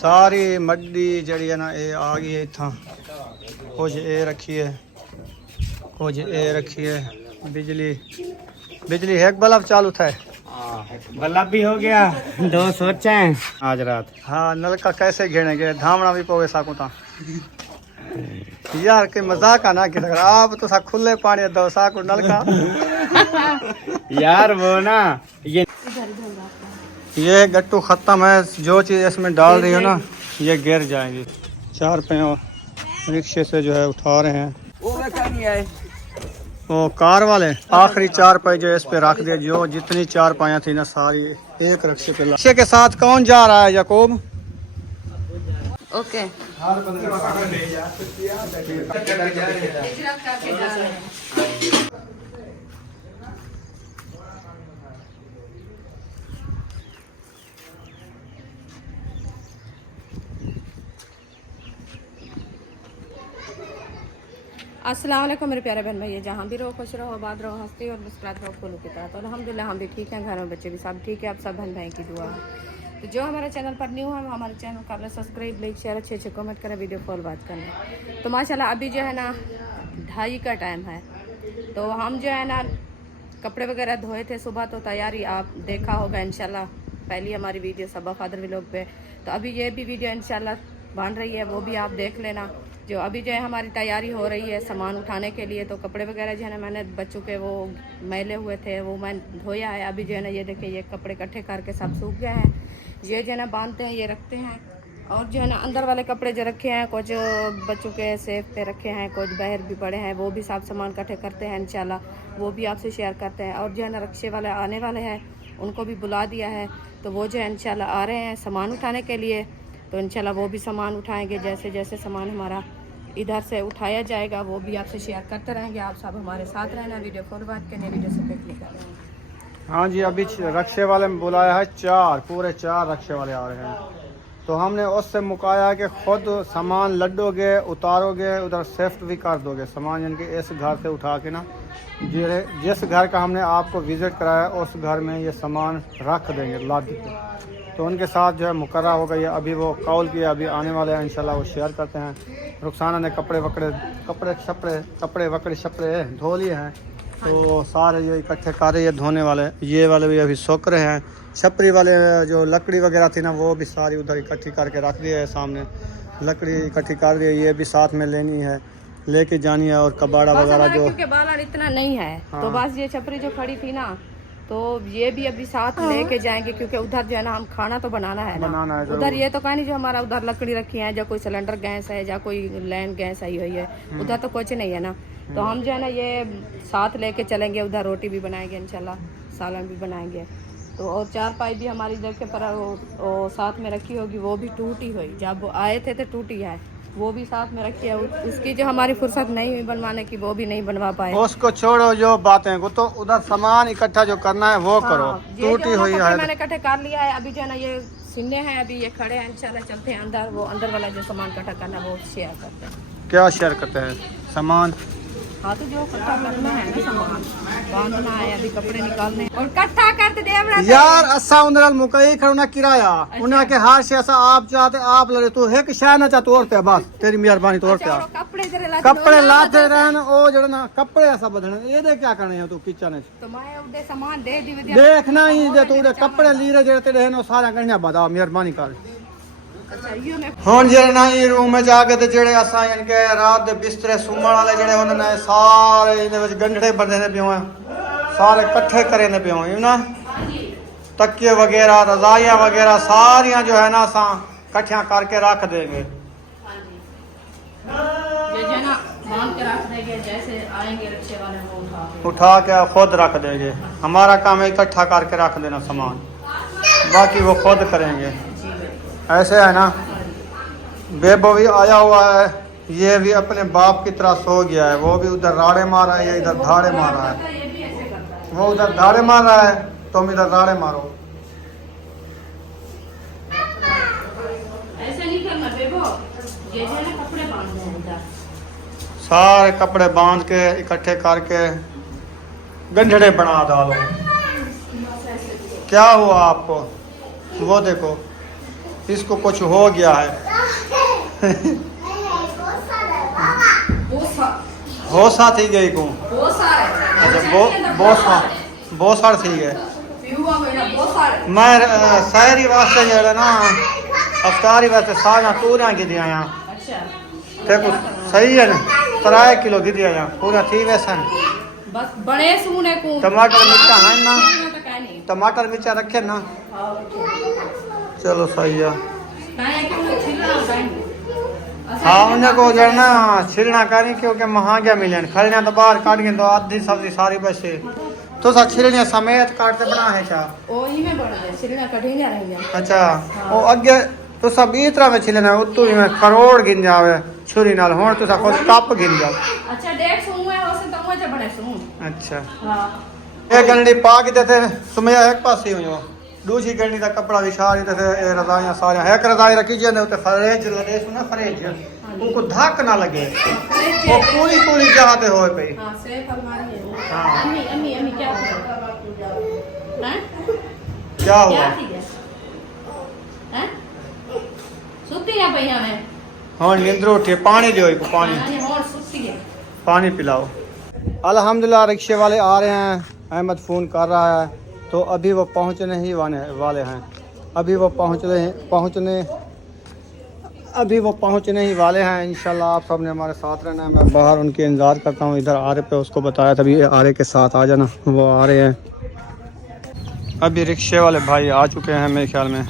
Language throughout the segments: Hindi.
सारी मड्डी जड़ी है ना ये आ गई है इतना। कुछ ये रखी है, कुछ ये रखी है। बिजली बिजली है, बल्ब चालू था। बल्ब भी हो गया। दो सोचे हैं आज रात। हाँ, नलका कैसे घेनेंगे, धामना भी पवे साकू था यार के मजाक आना कि आप तो सा खुले पानी दो साकू नलका यार वो ना ये गट्टू खत्म है। जो चीज इसमें डाल रही हो ना ये गिर जाएंगी। 4 पैयों रिक्शे से जो है उठा रहे हैं। वो कार वाले आखिरी 4 पै जो इस पे रख दिए। जो जितनी 4 पाया थी ना सारी एक रिक्शे पे। रिक्शे के साथ कौन जा रहा है याकूब? ओके। अस्सलाम वालेकुम मेरे प्यारे बहन भाई, जहाँ भी रहो खुश रहो, आबाद रहो, हंसती और मुस्कुरात रहो फूलों की तरह। तो अल्हम्दुलिल्लाह हम भी ठीक हैं, घर में बच्चे भी सब ठीक है। आप सब बहन भाई की दुआ है। तो जो हमारे चैनल पर न्यू है हमारे चैनल को सब्सक्राइब, लाइक, शेयर, अच्छे कमेंट करें, वीडियो फॉलो बात करें। तो माशाल्लाह अभी जो है ना 2:30 का टाइम है। तो हम जो है ना कपड़े वगैरह धोए थे सुबह। तो तैयारी आप देखा होगा इंशाल्लाह, पहली हमारी वीडियो सबा फादर व्लॉग पे। तो अभी ये भी वीडियो इंशाल्लाह बन रही है, वो भी आप देख लेना। जो अभी जो है हमारी तैयारी हो रही है सामान उठाने के लिए। तो कपड़े वगैरह जो है ना मैंने बच्चों के वो मैले हुए थे वो मैं धोया है। अभी जो है ना ये देखिए ये कपड़े इकट्ठे करके सब सूख गए हैं। ये जो है ना बांधते हैं, ये रखते हैं। और जो है ना अंदर वाले कपड़े जो रखे हैं, कुछ बच्चों के सेफ पे रखे हैं, कुछ बाहर भी पड़े हैं, वो भी सब सामान इकट्ठे करते हैं इंशाल्लाह, वो भी आपसे शेयर करते हैं। और जो है ना रिक्शे वाले आने वाले हैं, उनको भी बुला दिया है। तो वो जो है इंशाल्लाह आ रहे हैं सामान उठाने के लिए। तो इंशाल्लाह वो भी सामान उठाएंगे। जैसे जैसे सामान हमारा इधर से उठाया जाएगा वो भी आपसे शेयर करते रहेंगे। आप सब हमारे साथ रहना, वीडियो फॉलो बात करने, वीडियो से क्लिक करना। हाँ जी, अभी रक्शे वाले में बुलाया है 4 पूरे 4 रक्शे वाले आ रहे हैं। तो हमने उससे मुकाया कि खुद सामान लड्डोगे, उतारोगे, उधर शिफ्ट भी कर दोगे सामान। यानी कि इस घर से उठा के ना जिस घर का हमने आपको विज़िट कराया उस घर में ये सामान रख देंगे लाद के। तो उनके साथ जो है मुकर्रा हो गई है। अभी वो कॉल किया, अभी आने वाले हैं इंशाल्लाह, वो शेयर करते हैं। रुखसाना ने कपड़े वकड़े शपड़े धो लिए हैं। तो सारे ये इकट्ठे कर रही है धोने वाले। ये वाले भी अभी सूख रहे हैं। छपरी वाले जो लकड़ी वगैरह थी ना वो भी सारी उधर इकट्ठी करके रख दी है सामने। लकड़ी इकट्ठी कर दी है, ये भी साथ में लेनी है, लेके जानी है। और कबाड़ा वगैरह जो क्योंकि बाला इतना नहीं है। हाँ। तो बस ये छपरी जो खड़ी थी ना तो ये भी अभी साथ लेके जाएंगे, क्योंकि उधर जो है ना हम खाना तो बनाना है ना। उधर ये तो कहीं नहीं, जो हमारा उधर लकड़ी रखी है, या कोई सिलेंडर गैस है, या कोई लैंड गैस आई हुई है, उधर तो कुछ नहीं है ना। तो हम जो है ना ये साथ लेके चलेंगे। उधर रोटी भी बनाएंगे इंशाल्लाह, सालन भी बनाएंगे। तो और 4 पाई भी हमारी जगह पर वो साथ में रखी होगी, वो भी टूटी हुई, जब वो आए थे तो टूटी है, वो भी साथ में रखी है। उसकी जो हमारी फुर्सत नहीं हुई बनवाने की, वो भी नहीं बनवा पाए। उसको छोड़ो, जो बातें को तो उधर सामान इकट्ठा जो करना है वो करो। टूटी हुई है मैंने इकट्ठे कर लिया है। अभी जो है ना ये सिन्ने हैं, अभी ये खड़े हैं, इंशाल्लाह चलते हैं अंदर। वो अंदर वाला जो सामान इकट्ठा करना है वो शेयर करते हैं। क्या शेयर करते हैं सामान? हाँ, तो जो इकट्ठा करना है ना सामान बांधना है, अभी कपड़े निकालने और इकट्ठा करते दे यार। असा उधर मुकई खड़ना किराया उन्हें के हार से ऐसा आप चाहते आप लड़े तो है कि शायद ना चाह तोड़ते हैं। बस तेरी मेहरबानी तोड़ते हैं। कपड़े लाते रहन ओ जड़ ना कपड़े ऐसा बदलने ये दे क्या करने हैं तू किचन तो मैं उधर सामान दे दी देखना ही दे तू उधर कपड़े लीरे जड़े तेरे हैं सारा करने बता मेहरबानी कर। हुन जेड़े ना ये रूम में जाके ते जेड़े असा यानी के रात दे बिस्तरे सुमण वाले जेड़े होने ने सारे इने विच गंढड़े बंदे ने पियो हैं, सारे इकट्ठे करे ने पियो हैं ना। तकिए वगैरह, रजाइयां वगैरह सारियां जो है ना असा इकट्ठियां करके रख देंगे। जैसे आएंगे रिक्शे वाले वो उठा के खुद रख देंगे। हमारा काम है इकट्ठा करके रख देना सामान, बाकी वो खुद करेंगे। ऐसे है ना। बेबो भी आया हुआ है, ये भी अपने बाप की तरह सो गया है। वो भी उधर राड़े मार रहा है, ये इधर धाड़े मार रहा है। वो उधर धाड़े मार रहा है, तुम इधर राड़े मारो। ऐसे नहीं करना बेबो, ये जो है ना कपड़े बांधने हैं उधर। सारे कपड़े बांध के इकट्ठे करके गंढड़े बना डालो। क्या हुआ आपको? वो देखो इसको कुछ हो गया है। होसा थी गई को अच्छा बोसार थी गए। मैं शहरी वास्ते जो ना अफ्तारी वास्ते सागा पूरा गिदी आया देखो सही है ना 3 किलो गिदी आया पूरा थी वैसा बस बड़े सूने को टमाटर मिर्चा है ना टमाटर मिर्चा रखे ना चलो सही है। हाँ उन्हें को जो है ना छिलना करी क्योंकि महंगा मिले खरीदना तो बाहर काट के तो आधी सब्जी सारी बचे तो सा छिलने समेत काटते बना है क्या ओही में बढ़ गया छिलना कठी जा रही है। अच्छा वो अगे तो सब ई तरह में छिलना उतू में करोड़ गिन जावे छुरी नाल होण तो सा खुद कप गिन जाओ। अच्छा 150 है हो से तो मुझे बड़े सू अच्छा हां एक गंडी पा के देते सुमया एक पास ही हो दूसरी गंडी का कपड़ा विछाड़ देते ए रजाइयां सारे एक रजाई रखी जे ने उते फरेज लगे सुना फरेज उनको धक ना लगे वो पूरी पूरी जगह पे होए पे। हां सेफ अलमारी है। हां अम्मी क्या हैं क्या हुआ हैं सुती है भैया में हाँ नींद उठे पानी दो इनको पानी और सुती है पानी पिलाओ। अल्हम्दुलिल्लाह रिक्शे वाले आ रहे हैं अहमद फ़ोन कर रहा है तो अभी वो पहुंचने ही वाले हैं अभी वो पहुंचने ही वाले हैं इंशाल्लाह। आप सब ने हमारे साथ रहना है। मैं बाहर उनके इंतज़ार करता हूँ इधर आ रहे पे उसको बताया तभी आ रहे के साथ आ जाना वो आ रहे हैं। अभी रिक्शे वाले भाई आ चुके हैं मेरे ख्याल में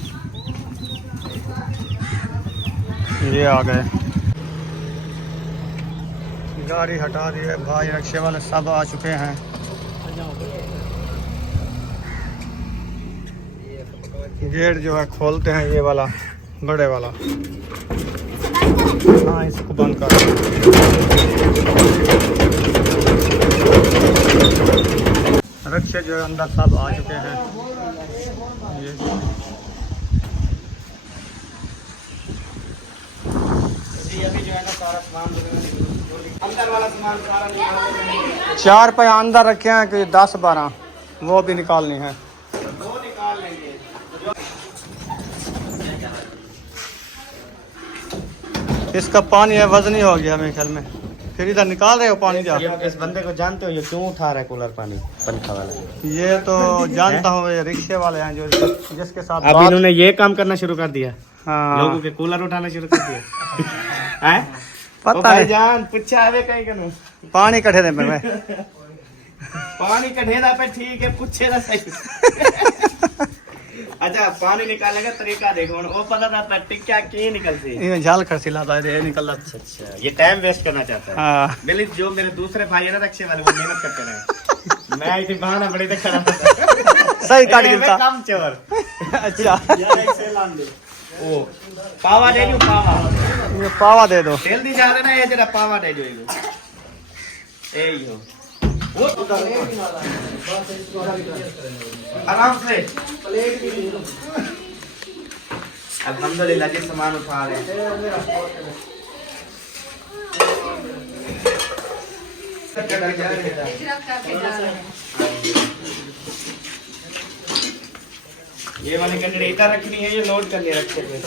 ये आ गए गाड़ी हटा दी है भाई रिक्शे वाले सब आ चुके हैं। गेट जो है खोलते हैं ये वाला बड़े वाला हाँ इसको बंद कर रिक्शे जो है अंदर सब आ चुके हैं। ये अभी जो है ना सारा सामान अंदर वाला सामान सारा 4 पे अंदर रखे हैं कि 10-12 वो भी निकालनी है वो निकाल लेंगे। इसका पानी है वजनी हो गया मेरे ख्याल में फिर इधर निकाल रहे हो पानी जा। इस बंदे को जानते हो ये क्यों उठा रहा है कूलर पानी पंखा वाला ये तो जानता हूँ ये रिक्शे वाले हैं जो जिसके साथ अब इन्होंने ये काम करना शुरू कर दिया हाँ लोगों के कूलर उठाना शुरू कर दिया हैं पता नहीं जान पूछा है कहीं करूं पानी कटे दे मैं पानी कढ़ेदा पे ठीक है पूछे ना सही अच्छा पानी निकालेगा तरीका देखो वो पता था टिक्का की निकलती है ये झाल खर्ची लाता है ये निकल अच्छा ये टाइम वेस्ट करना चाहता है। हाँ दिल्ली जो मेरे दूसरे भाई है ना रिक्शे वाले वो मेहनत करते रहे मैं इतनी बहाना बड़े तक खड़ा सही काट गिरता काम चोर अच्छा ओ पावा दे दो पावा ये पावा दे दो तेल दी जा ना ये जरा पावा दे दो ए यो वो आराम से अल्हम्दुलिल्लाह जी सामान उठा रहे ये वाली कंडे इधर रखनी है ये लोड करके रखे थे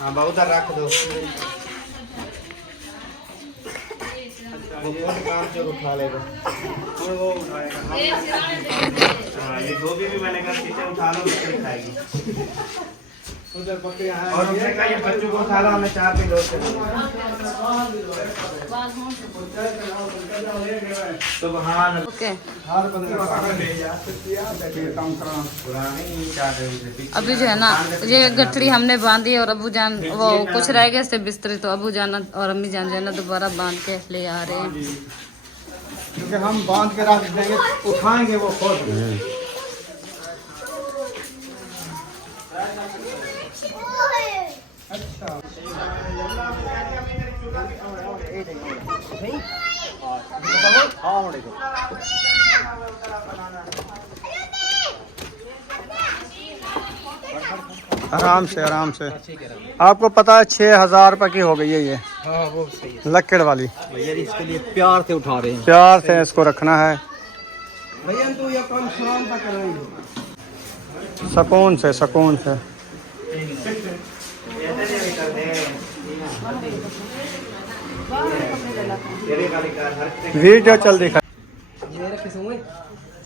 हाँ बहुत रख दो वो कौन काम से उठा लेगा वो उठाएगा हाँ ये गोभी भी मैंने कहा सीधे उठा लो तो खाएगी और उसने कहा ये बच्चों को उठा लो हमें 4 किलो से सुभान ओके अभी जो है ना ये गठड़ी हमने बांधी और अबू जान वो कुछ रह गए से बिस्तरे तो अबू जान और अम्मी जान जो है ना दोबारा बांध के ले आ रहे हैं क्योंकि हम बांध के रख देंगे उठाएंगे वो खुद अच्छा आराम से आपको पता है 6,000 रुपए की हो गई है ये हाँ वो सही है लक्कड़ वाली भैया इसके लिए प्यार से उठा रहे हैं प्यार से इसको रखना है भैया तो ये काम शाम तक कराएंगे सुकून से वीडियो चल दिखा।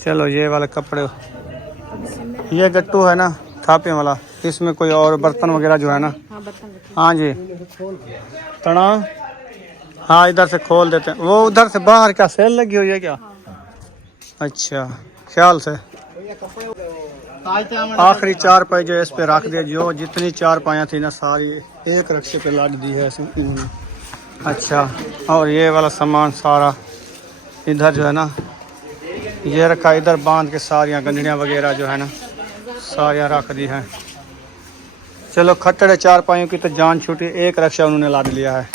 चलो ये वाले कपड़े, ये गट्टू है ना थापे वाला, इसमें कोई और बर्तन वगैरह जो है ना। हाँ जी तना, हाँ इधर से खोल देते हैं। वो उधर से बाहर क्या सेल लगी हुई है क्या? अच्छा ख्याल से आखिरी 4 पाई जो इस पे रख दिया, जो जितनी 4 पाया थी ना सारी एक रक्शे पे लाद दी है इन्होंने। अच्छा और ये वाला सामान सारा इधर जो है ना ये रखा, इधर बांध के सारियाँ गंदड़ियाँ वगैरह जो है ना सारियाँ रख दी हैं। चलो खट्टड़े 4 पाइयों की तो जान छूटी, एक रक्षा उन्होंने लाद लिया है।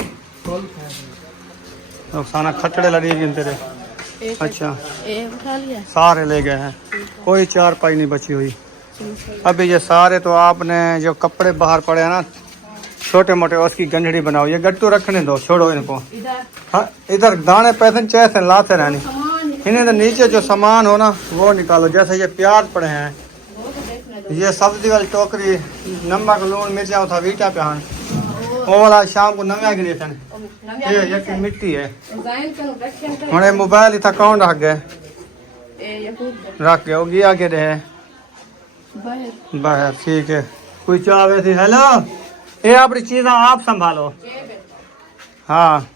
नुकसान खट्टड़े लड़ी गिनते रहे। अच्छा उठा लिया, सारे ले गए हैं, कोई 4 पाई नहीं बची हुई। अभी ये सारे तो आपने जो कपड़े बाहर पड़े हैं ना छोटे मोटे, उसकी गंढड़ी बनाओ। ये गट्टू रखने दो, छोड़ो इनको। हाँ इधर दाने पैसे चैसे लाते रहनी, इन्हें तो नीचे जो सामान हो ना वो निकालो। जैसे ये प्याज पड़े हैं, ये सब्जी वाली टोकरी, नमक लून मिर्चा उठा वीटा पे वो वाला शाम को नव्या गिरे थे। ये की मिट्टी है। हमारे मोबाइल इतना कौन रख गए, रख गए वो गया के रहे बाहर। ठीक है कोई चाहे थी। हेलो ये अपनी चीज़ें आप संभालो। हाँ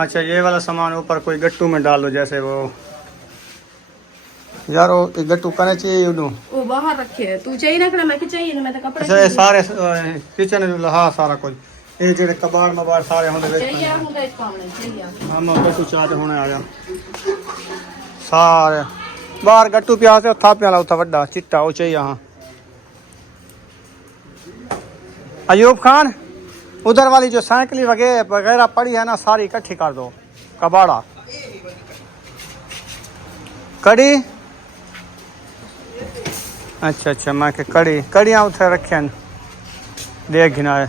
अच्छा ये वाला सामान ऊपर कोई गट्टू में डालो, जैसे वो यार वो गट्टू करना चाहिए वो बाहर रखे है। तू चाहिए रखना, मैं चाहिए ना, मैं तो कपड़े। अच्छा ये सारे किचन हाँ सारा कुछ ये जो कबाड़ मबाड़ सारे होने हम गट्टू चाहते होने आ जा सारे बाहर गट्टू प्याज से था प्याला उठा वड्डा चिट्टा वो चाहिए। हाँ अयूब खान उधर वाली जो साइकिल वगैरह पड़ी है ना सारी इकट्ठी कर दो। कबाड़ा कड़ी, अच्छा अच्छा मैं के कड़ियाँ उठे रखे हैं, देख गिना है।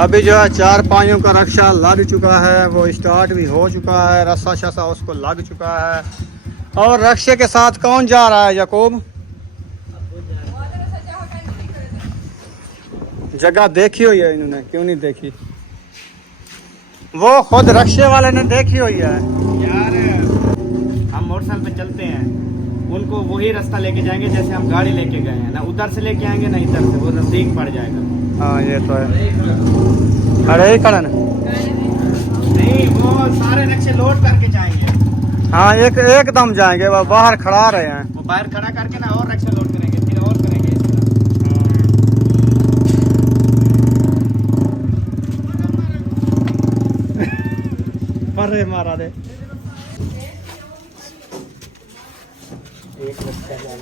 अभी जो है 4 पाइयों का रक्षा लग चुका है, वो स्टार्ट भी हो चुका है, रस्सा शसा उसको लग चुका है। और रक्षे के साथ कौन जा रहा है याकूब? जगह देखी हुई है इन्होंने, क्यों नहीं देखी? वो खुद रक्षे वाले ने देखी हुई है। यार हम मोटरसाइकिल पे चलते हैं, उनको वही रास्ता लेके जाएंगे जैसे हम गाड़ी लेके गए हैं ना, उधर से लेके आएंगे ना इधर से, वो नजदीक पड़ जाएगा। हाँ ये तो है। अरे कड़न नहीं वो सारे नक्शे लोड करके जाएंगे। हाँ एकदम जाएंगे, वो बाहर खड़ा रहे हैं। वो बाहर खड़ा करके ना और नक्शे लोड करेंगे, फिर और करेंगे। अरे मारा दे।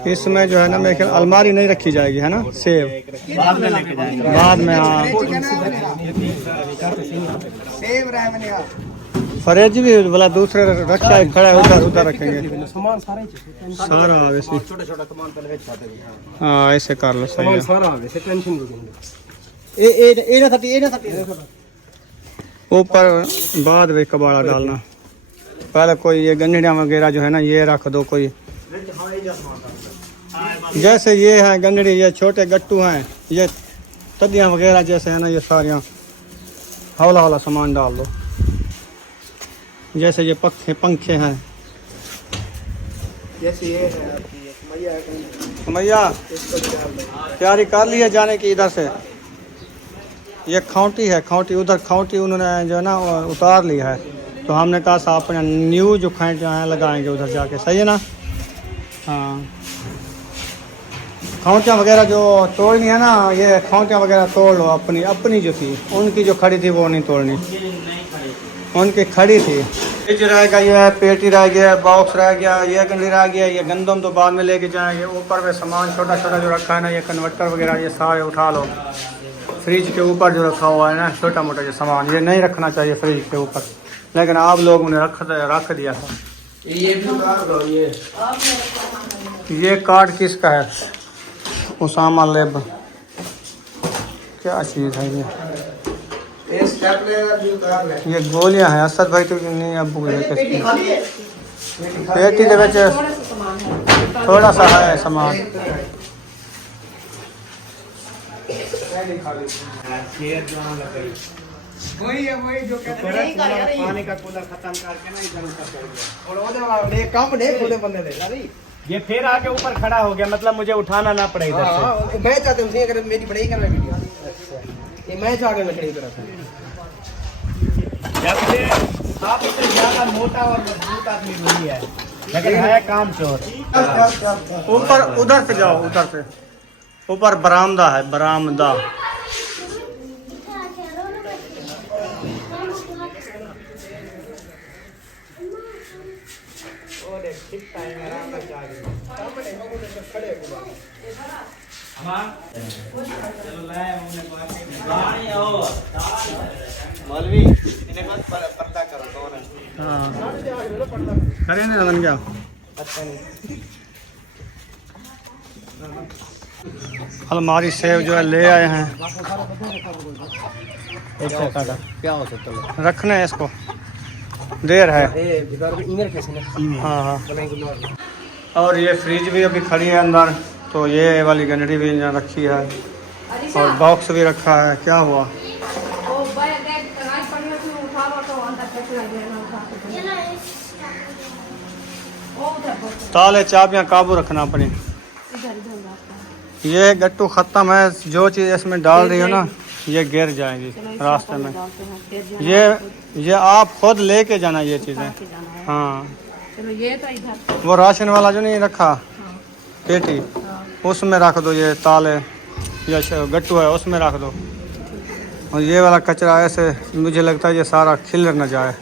इसमें जो है ना मेरे ख्याल अलमारी नहीं रखी जाएगी है ना, सेब बाद में लेके जाएंगे। बाद में। हाँ फरेज भी बोला दूसरे रक्षा खड़ा है उधर रखेंगे सारा वैसे। हाँ ऐसे कर लो सही है। ऊपर बाद में कबाड़ा डालना, पहले कोई ये गंढड़ियाँ वगैरह जो है ना ये रख दो। कोई जैसे ये है गंढड़ी, ये छोटे गट्टू हैं, ये तदियाँ वगैरह जैसे है ना, ये सारियाँ हौला हौला सामान डाल दो। जैसे ये पंखे हैं, जैसे ये है मैया तैयारी कर ली है जाने की इधर से। ये खौंटी है, खौंटी उधर खौंटी उन्होंने जो है ना उतार ली है, तो हमने कहा साहब अपना न्यू जो खेत जो है लगाएंगे उधर जाके, सही है ना। हाँ खौंटियाँ वगैरह जो तोड़नी है ना, ये खौंटियाँ वगैरह तोड़ लो। अपनी अपनी जो थी, उनकी जो खड़ी थी वो नहीं तोड़नी, उनकी खड़ी थी। फ्रिज रह गया, ये पेटी रह गया, बॉक्स रह गया, ये गंढी रह गया, ये गंदम तो बाद में लेके जाएंगे। ऊपर में सामान छोटा छोटा जो रखा है ना, ये कन्वर्टर वगैरह ये सारे उठा लो। फ्रिज के ऊपर जो रखा हुआ है ना छोटा मोटा जो सामान, ये नहीं रखना चाहिए फ्रिज के ऊपर, लेकिन आप लोगों ने रख दिया था। ये कार्ड किसका है? उसामा लेब, क्या चीज़ है ये? ये गोलियां हैं। असद भाई तो नहीं, अब पेटी दे विच थोड़ा सा सामान है। थोड़ा सा है सामान। वही जो कहते हैं पानी का कूलर खत्म करके ना इधर ऊपर चढ़ गया और ओदे वाला ये काम ने खुले बंदे ने ये फिर आके ऊपर खड़ा हो गया, मतलब मुझे उठाना ना पड़े इधर से। हां मैं चाहता हूं अगर मेरी बड़ाई कर रहा वीडियो, ये मैं चाह के लकड़ी पर रखा। जब से आपसे ज्यादा मोटा और मजबूत आदमी वही है, लेकिन है काम चोर। ऊपर उधर से जाओ, उधर से ऊपर बरामदा है, बरामदा। मौलवी इन्हें बस पर्दा करो कौन है। हाँ करें ना बन गया। अलमारी सेब जो है ले आए हैं, एक काटा क्या हो सकता है रखने हैं इसको, देर है। ए बिगाड़ में ईमेल कैसे ना। हाँ हाँ। बनाएंगे। और ये फ्रिज भी अभी खड़ी है अंदर, तो ये वाली गनरी भी यहाँ रखी है और बॉक्स भी रखा है। क्या हुआ? वो बैग तनाज पड़ी है, तो उठा लो तो अंदर तक लग जाएगा उठा के। वो उधर ताले चाबियाँ काबू रखना अपनी। इधर इधर रास्ता। ये गट्टू ख़त्म है, जो चीज़ इसमें डाल रही हो ना ये गिर जाएगी चलो इस रास्ते में में। डालते हैं, फिर जाना ये आप खुद लेके जाना ये चीज़ें। के जाना है। हाँ चलो ये तो इधर। वो राशन वाला जो नहीं रखा हाँ पेटी, हाँ। उसमें रख दो ये ताले या गट्टू है उसमें रख दो। और ये वाला कचरा ऐसे मुझे लगता है ये सारा खिलर न जाए।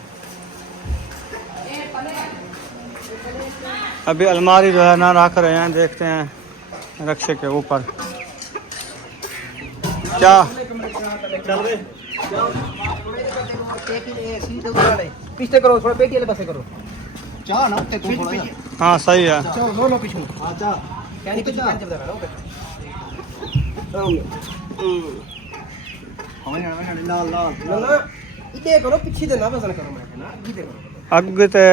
अभी अलमारी जो है ना रख रहे हैं, देखते हैं रक्षे के ऊपर क्या। पीछे करो थोड़ा, पेटी वाले पासे करो। चाह ना उठे तुम थोड़ा। हाँ सही है। चलो लो लो पीछे। अच्छा क्या नहीं कुछ काम चलता है ना ओके। लाल लाल ना ना इधर करो, पीछे दे ना वजन करो मैं ना इधर करो। अग ते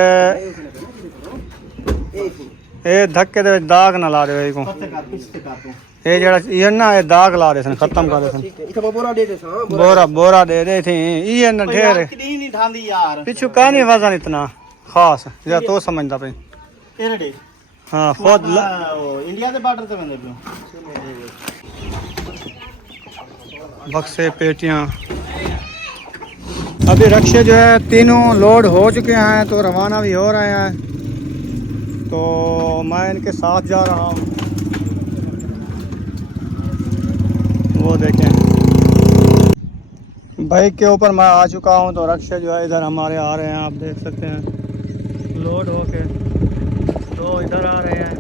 ये धक्के दे दाग ना ला रहे हो पत्ते काट पीछे काट तू। ये जरा ये ना ये दाग ला रहे सन, खत्म कर रहे सन। ठीक है इधर बोरा दे दे हां बोरा बोरा दे रहे थे ये न ढेर कितनी नहीं ठांदी यार। पिछू का नहीं वजन इतना खास या तो समझदा पे। एरडे हाँ खुद वो इंडिया के बॉर्डर से बंदे पियो। बक्से पेटियां। अभी रक्षे जो है तीनों लोड हो चुके हैं, तो रवाना भी हो रहे हैं। तो मैं इनके साथ जा रहा हूँ। वो देखें बाइक के ऊपर मैं आ चुका हूँ, तो रक्षे जो है इधर हमारे आ रहे हैं, आप देख सकते हैं लोड हो के। तो इधर आ रहे हैं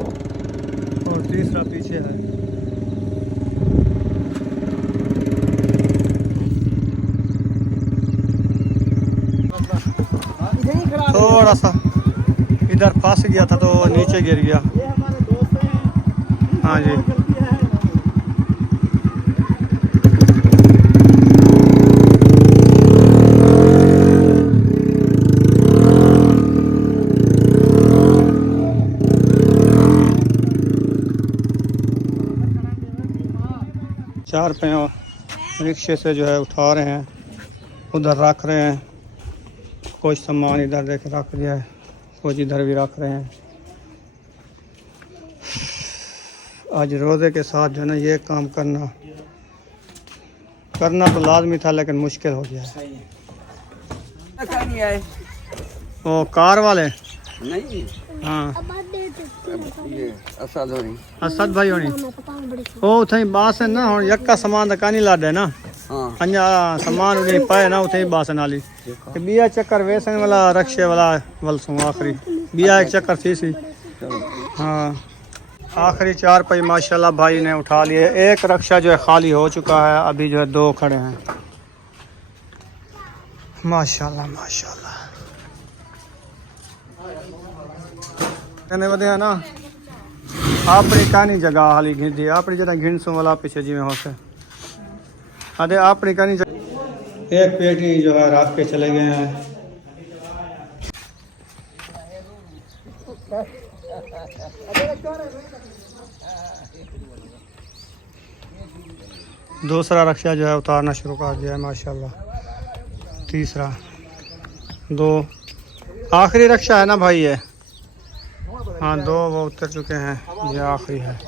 और तीसरा पीछे है। थोड़ा सा इधर फंस गया था तो नीचे गिर गया। ये हमारे दोस्त हैं। हाँ जी। चार पैयों रिक्शे से जो है उठा रहे हैं, उधर रख रहे हैं। कुछ सामान इधर देख रख दिया है, कुछ इधर भी रख रहे हैं। आज रोज़े के साथ जो है ना ये काम करना तो लाजमी था, लेकिन मुश्किल हो गया है। नहीं आए वो कार वाले नहीं हाँ ये असद हो रही। असद भाई होनी ओ उथे बास है ना, हुण यक्का सामान दा कानी लाडे ना। हां अंजा सामान उन्हें पाए ना उथे बास नाली ते बिया चक्कर वेसन वाला रक्षे वाला वलसू आखिरी बिया एक चक्कर थी। हाँ आखिरी 4 पई माशाल्लाह भाई ने उठा लिए। एक रक्षा जो है खाली हो चुका है, अभी जो है 2 खड़े हैं। माशाल्लाह माशाल्लाह कहने बदे है ना अपनी कानी जगह हाली घिंदी अपनी जगह घिंसू वाला पीछे जिमें होते अरे अपनी कानी जगह। एक पेटी जो है रख के चले गए हैं। दूसरा रक्षा जो है उतारना शुरू कर दिया है माशाल्लाह। तीसरा, दो, आखिरी रक्षा है ना भाई ये? हाँ, दो वो उतर चुके हैं, ये आखिरी है।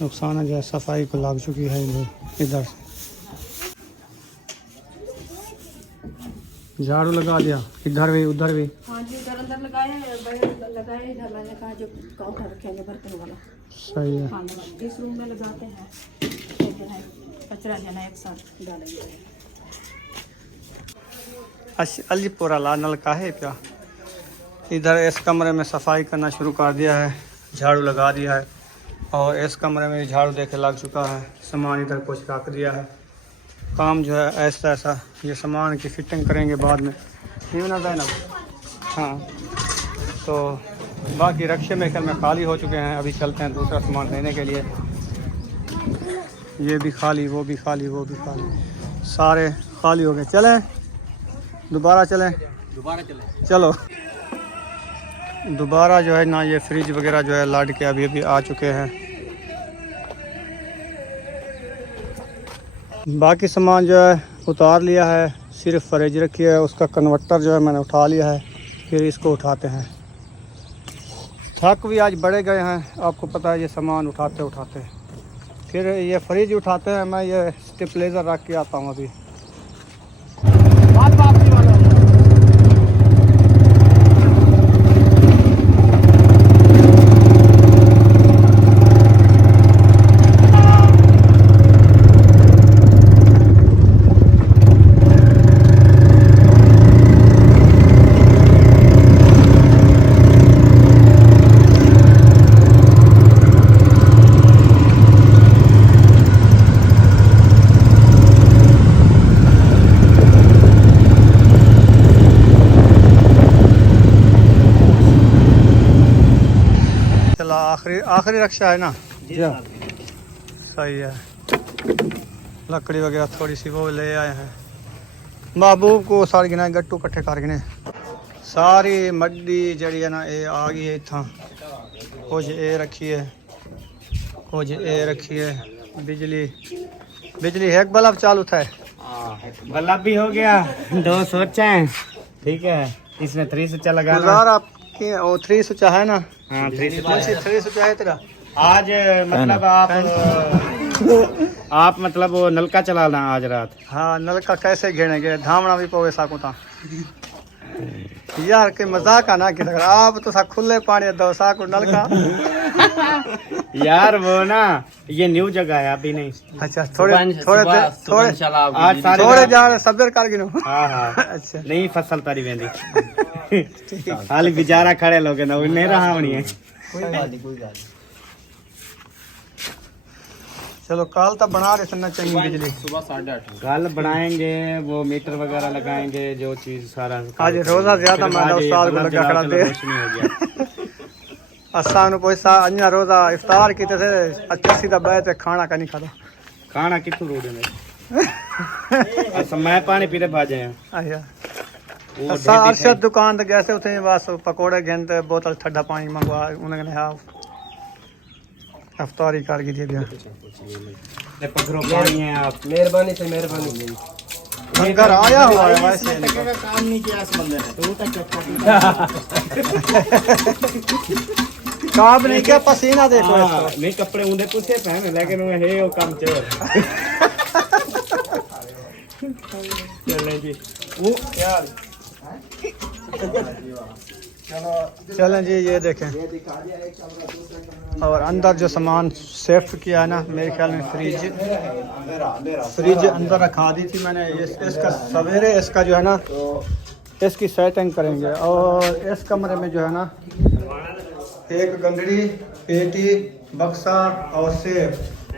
नुकसान जो है सफाई को लग चुकी है इधर से। झाड़ू लगा दिया, इधर भी उधर भी। हाँ जी, उधर अंदर लगाए, बाहर लगाए, इधर मैंने कहा जो काउंटर रखेंगे बर्तन वाला। सही है। हाँ, इस रूम में लगाते हैं, फिर जो है कचरा जो है ना एक साथ डालेंगे। अलीपुरा ला नलका है क्या? इधर इस कमरे में सफाई करना शुरू कर दिया है, झाड़ू लगा दिया है, और इस कमरे में झाड़ू देके लग चुका है। सामान इधर कुछ रख दिया है। काम जो है ऐसा ऐसा, ये सामान की फिटिंग करेंगे बाद में, नहीं ना ज़ैनब? हाँ, तो बाकी रक्शे में ख्याल में खाली हो चुके हैं। अभी चलते हैं दूसरा सामान लेने के लिए। ये भी खाली, वो भी खाली, वो भी खाली, सारे खाली हो गए। चलें दोबारा चलें? दोबारा चले। चलो दोबारा जो है ना, ये फ्रिज वगैरह जो है लाद के अभी अभी आ चुके हैं। बाकी सामान जो है उतार लिया है, सिर्फ फ्रिज रखी है, उसका कन्वर्टर जो है मैंने उठा लिया है। फिर इसको उठाते हैं। थक भी आज बड़े गए हैं, आपको पता है, ये सामान उठाते उठाते। फिर ये फ्रिज उठाते हैं, मैं ये स्टेबलाइजर रख के आता हूँ अभी। आखिरी रक्षा है ना जी? सही है। लकड़ी वगैरह थोड़ी सी वो ले आए हैं। महबूब को सारी गिना गट्टू कट्ठे कर गिने, सारी मड्डी जड़ी है ना ये आ गई है इतना। कुछ ए रखी है, कुछ ए रखी है। बिजली एक बल्ब चालू था, बल्ब भी हो गया। 2 स्विच हैं, ठीक है। इसमें 3 स्विच लगा। आपकी वो 3 स्विच है ना? हाँ, 3 स्विच है तेरा। आज मतलब आप मतलब वो नलका चलाना आज रात? हाँ, नलका कैसे घेनेंगे, धामना भी पवे साकू था यार। के मजाक आना कि आप तो सा खुले पानी दो साकू नलका यार वो ना, ये न्यू जगह है अभी नहीं। अच्छा, थोड़े जान सब्र कर गिनो। हाँ हाँ। अच्छा, नहीं फसल तारी वेंदी हाल बेचारा खड़े लोग ना, नहीं रहा होनी है। कोई बात। चलो कल तक बना रहे सन्ना चाहिए बिजली। सुबह 8:30 कल बनाएंगे, वो मीटर वगैरह लगाएंगे, जो चीज सारा। आज रोजा ज्यादा मैं उस्ताद को लगा खड़ा दे असान पैसा अन्या रोजा इफ्तार की थे। अच्छा सीधा बैठ खाना का नहीं खाता। खाना कितू रोड में अच्छा मैं पानी पीते भाजे हैं। अच्छा अरशद दुकान तक गए उठे बस पकौड़े गेंद बोतल ठंडा पानी मंगवा उन्होंने हाँ अफ्तारी कर दी दिया। पानी है आप मेहरबानी से मेहरबानी। लंगर आया हुआ है वैसे का काम नहीं किया इस बंदे ने, तो काम नहीं किया, पसीना देखो हाँ, नहीं कपड़े ऊंधे पुछे पहने लेकिन वो है वो काम चोर। चलें जी वो यार चलें जी, ये देखें। और अंदर जो सामान सेफ किया है ना, मेरे ख्याल में फ्रिज अंदर रखा दी थी मैंने। इसका सवेरे इसका जो है ना इसकी सेटिंग करेंगे। और इस कमरे में जो है ना एक गंदड़ी, पेटी, बक्सा और सेब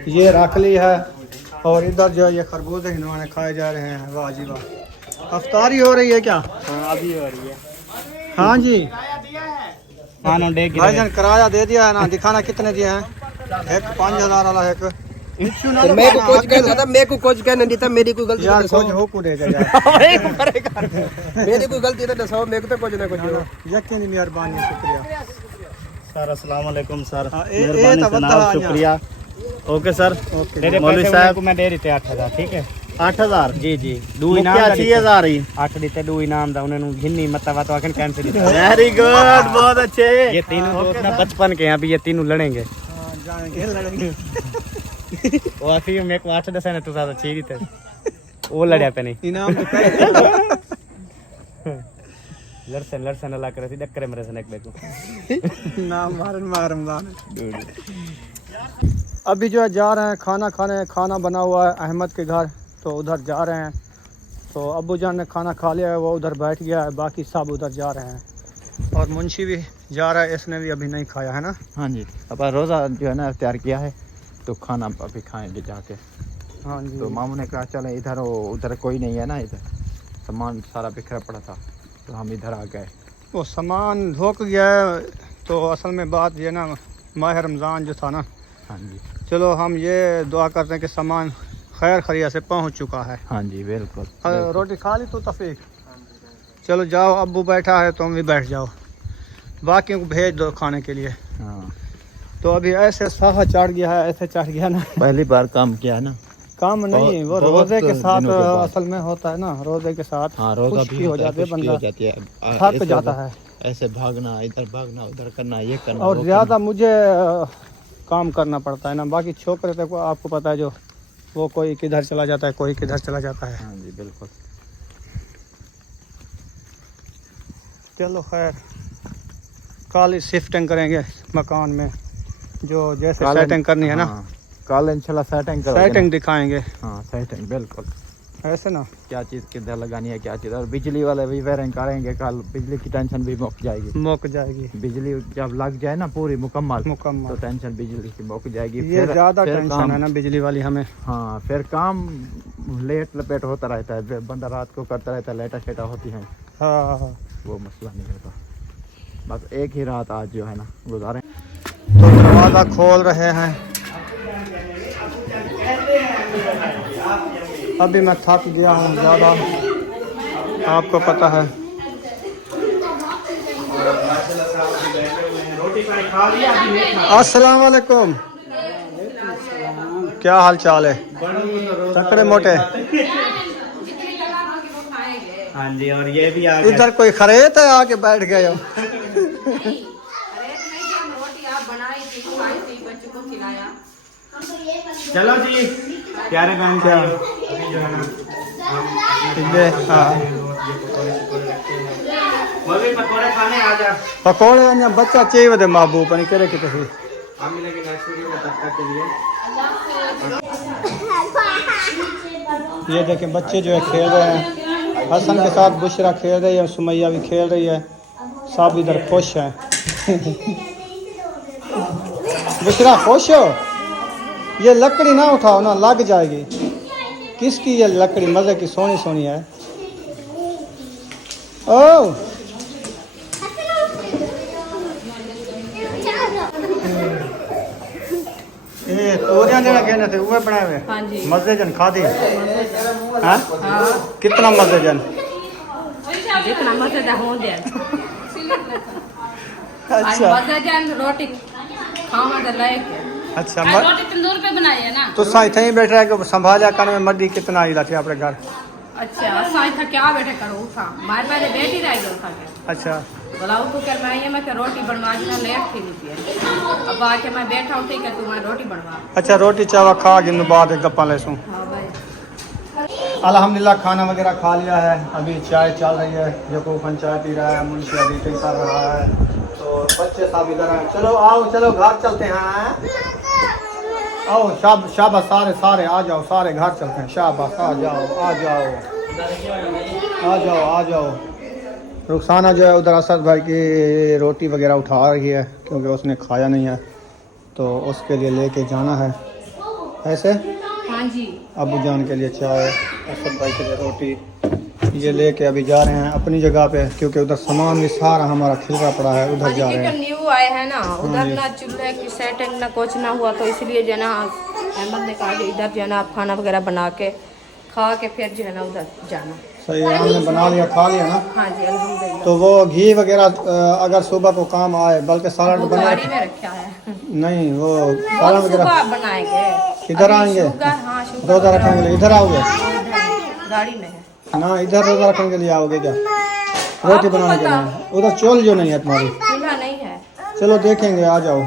ये रख ली है। और इधर जो है ये खरबूजे हिंदवाने खाए जा रहे हैं। वाह जी वाह, अफ्तारी हो रही है क्या? हाँ अभी हो रही है। हाँ जी भाईजान किराया दे दिया है ना। दिखाना कितने दिए हैं? एक 5000 वाला, एक तो मैं को कुछ कहता था, मैं को कुछ कहना नहीं था, मेरी कोई गलती यार तो कुछ हो को दे दे यार मेरी कोई गलती तो दसो, मेरे को तो कुछ ना कुछ हो। यकीनी मेहरबानी शुक्रिया सर अस्सलाम वालेकुम सर, हाँ, मेहरबानी तो जनाब, बताया शुक्रिया। ओके सर, ओके मौलवी साहब मैं दे रही 8000 ठीक है 8000 जी जी दू क्या इनाम चाहिए जा रही 8 दिते दू इनाम दा उन्हें घिन्नी मत तो आखन कैंसिल दिता वेरी गुड, बहुत अच्छे। ये तीनों दोस्त ना बचपन के हैं, अभी ये तीनों लड़ेंगे। हाँ, जाएंगे लड़ेंगे वो आखिर मेरे को 8 10 ने तू साथ अच्छी दिते वो लड़या पे नहीं इनाम तो पहले लड़सन अल्लाह करे सी डक्कर मेरे से एक देखो नाम रमजान। अभी जो है जा रहे हैं खाना खाने, खाना बना हुआ है अहमद के घर, तो उधर जा रहे हैं। तो अब्बू जान ने खाना खा लिया है, वो उधर बैठ गया है, बाकी सब उधर जा रहे हैं। और मुंशी भी जा रहा है, इसने भी अभी नहीं खाया है ना। हाँ जी, अब रोज़ा जो है ना तैयार किया है, तो खाना अभी खाएंगे जाके। हाँ जी। तो मामू ने कहा चले इधर, उधर कोई नहीं है ना, इधर सामान सारा बिखरा पड़ा था, तो हम इधर आ गए। वो सामान धोक गया है, तो असल में बात ये ना, माह रमज़ान जो था ना, हाँ जी, चलो हम ये दुआ करते हैं कि सामान खैर खरिया से पहुंच चुका है। हाँ जी, बिल्कुल। रोटी खा ली तो तफीक, चलो जाओ, अब्बू बैठा है तुम भी बैठ जाओ, बाकियों को भेज दो खाने के लिए। हाँ, तो अभी ऐसे साहा चढ़ गया है, ऐसे चढ़ गया ना, पहली बार काम किया है ना। काम नहीं, वो बहुत रोजे के साथ दिनों के बाद। असल में होता है ना, रोजे के साथ हाँ, रोज़ा खुश्की भी हो होता है, जाती है, खुश्की हो बंदा जाती है, थक ऐसे जाता है। ऐसे भागना, इधर भागना, उधर करना, ये करना, और वो ज़्यादा मुझे काम करना पड़ता है ना, बाकी छोकरे तक आपको पता है जो, वो कोई किधर चला जाता है, कोई किधर चला जाता है। करना। हाँ जी, बिल्कुल। चलो खैर, कल शिफ्टिंग करेंगे मकान में, जो जैसे कल- सेटिंग करनी है ना, हाँ, कल इंशाल्लाह सेटिंग करोगे सेटिंग ना? दिखाएंगे हाँ, सेटिंग बिल्कुल, ऐसे ना। क्या चीज़ किधर लगानी है, क्या चीज़, और बिजली वाले भी वायरिंग करेंगे कल, बिजली की टेंशन भी मुक जाएगी। मुक जाएगी बिजली जब लग जाए ना पूरी मुकम्मल, तो मुकम्मल। टेंशन बिजली की मुक जाएगी। ये ज़्यादा फिर टेंशन काम- है ना बिजली वाली हमें। हाँ, फिर काम लेट लपेट होता रहता है, बंदा रात को करता रहता है, लेटा शेटा होती है, हाँ, वो मसला नहीं होता। बस एक ही रात आज जो है ना गुजारे। तो दरवाज़ा खोल रहे हैं। अभी मैं थक गया हूँ ज़्यादा, आपको पता है। अस्सलाम वालेकुम, क्या हाल चाल है? तकड़े मोटे। हाँ जी, और ये भी आ गया। इधर कोई खरीद है, आके बैठ गए हो। चलो जी, प्यारे बहन क्या? अभी जो है ना ये हाँ, मौलवी पकौड़े खाने आ जा। पकौड़े अञा बच्चा चाहिए वे महबूब नहीं करे कि तुसी। हम मिलेंगे नेक्स्ट वीडियो में, तब तक के लिए ये देखें बच्चे जो है खेल रहे हैं, हसन के साथ बुशरा खेल रही है, सुमैया भी खेल रही है, सब इधर खुश हैं। बुशरा खुश हो? ये लकड़ी ना उठाओ ना, लग जाएगी। किसकी ये लकड़ी मज़े की सोनी सोनी है? ओ ये तोरियां जरा कहने थे वो बनाए हुए। हाँ जी। मज़े जन खा दी। हाँ? कितना मज़े जन? जितना मजे हो दे अच्छा मजे जन रोटी खावा दे लायक अच्छा रोटी तंदूर पे बनाई है ना। तो साई थे बैठ रहा है कि संभालिया कर में मड्डी कितना आई लाठी अपने घर। अच्छा असाई था क्या बैठे करो उठा मारे पहले बेटी रह गई उठा के अच्छा बुलाओ तो कर मैं के रोटी बनवा देना लेट थी नहीं थी अब आके मैं बैठा उठी के तू मैं रोटी बनवा। अच्छा रोटी चावा खा गिन बाद गप्पा ले सूं। हाँ भाई अल्हम्दुलिल्लाह खाना वगैरह खा लिया है, अभी चाय चल रही है, जकोफन चाय पी रहा है, मुंशी अभी टी कर रहा है, तो बच्चे सब इधर हैं। चलो आओ चलो घर चलते हैं। आओ शाबाश सारे सारे आ जाओ, सारे घर चलते हैं। शाबाश आ जाओ आ जाओ आ जाओ आ जाओ। रुखसाना जो है उधर असद भाई की रोटी वगैरह उठा रही है क्योंकि उसने खाया नहीं है, तो उसके लिए लेके जाना है। ऐसे हाँ जी अबू जान के लिए चाय, असद भाई के लिए रोटी, ये लेके अभी जा रहे हैं अपनी जगह पे, क्योंकि उधर सामान भी सारा हमारा खिलरा पड़ा है, उधर जा रहे हैं। न्यू आए हैं ना, उधर ना चूल्हे की सेटिंग ना कुछ ना हुआ, तो इसलिए जो ना अहमद ने कहा कि इधर जो है ना आप खाना वगैरह बना के खा के फिर जो है ना उधर जाना। सही है, हमने बना लिया खा लिया ना। हाँ जी अल्हम्दुलिल्लाह। तो वो घी वगैरह अगर सुबह को काम आए, बल्कि सालन वो बना गाड़ी में रखा है। नहीं, वो वो सालन तो सुबह वगैरह आप बनाएंगे। इधर अभी आएंगे? शुगर, हाँ शुगर रोजा रखने के लिए इधर आओगे गाड़ी में है। ना? इधर रोजा रखने के लिए आओगे क्या? रोटी आपको बनाने के पता। लिए उधर चोल जो नहीं है तुम्हारी। चूल्हा नहीं है। चलो देखेंगे, आ जाओ।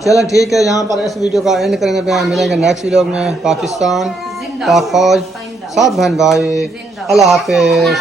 चलो ठीक है, यहाँ पर इस वीडियो का एंड करने पे मिलेंगे नेक्स्ट वीडियो में। पाकिस्तान, पाक फौज, सब बहन भाई, अल्लाह हाफिज।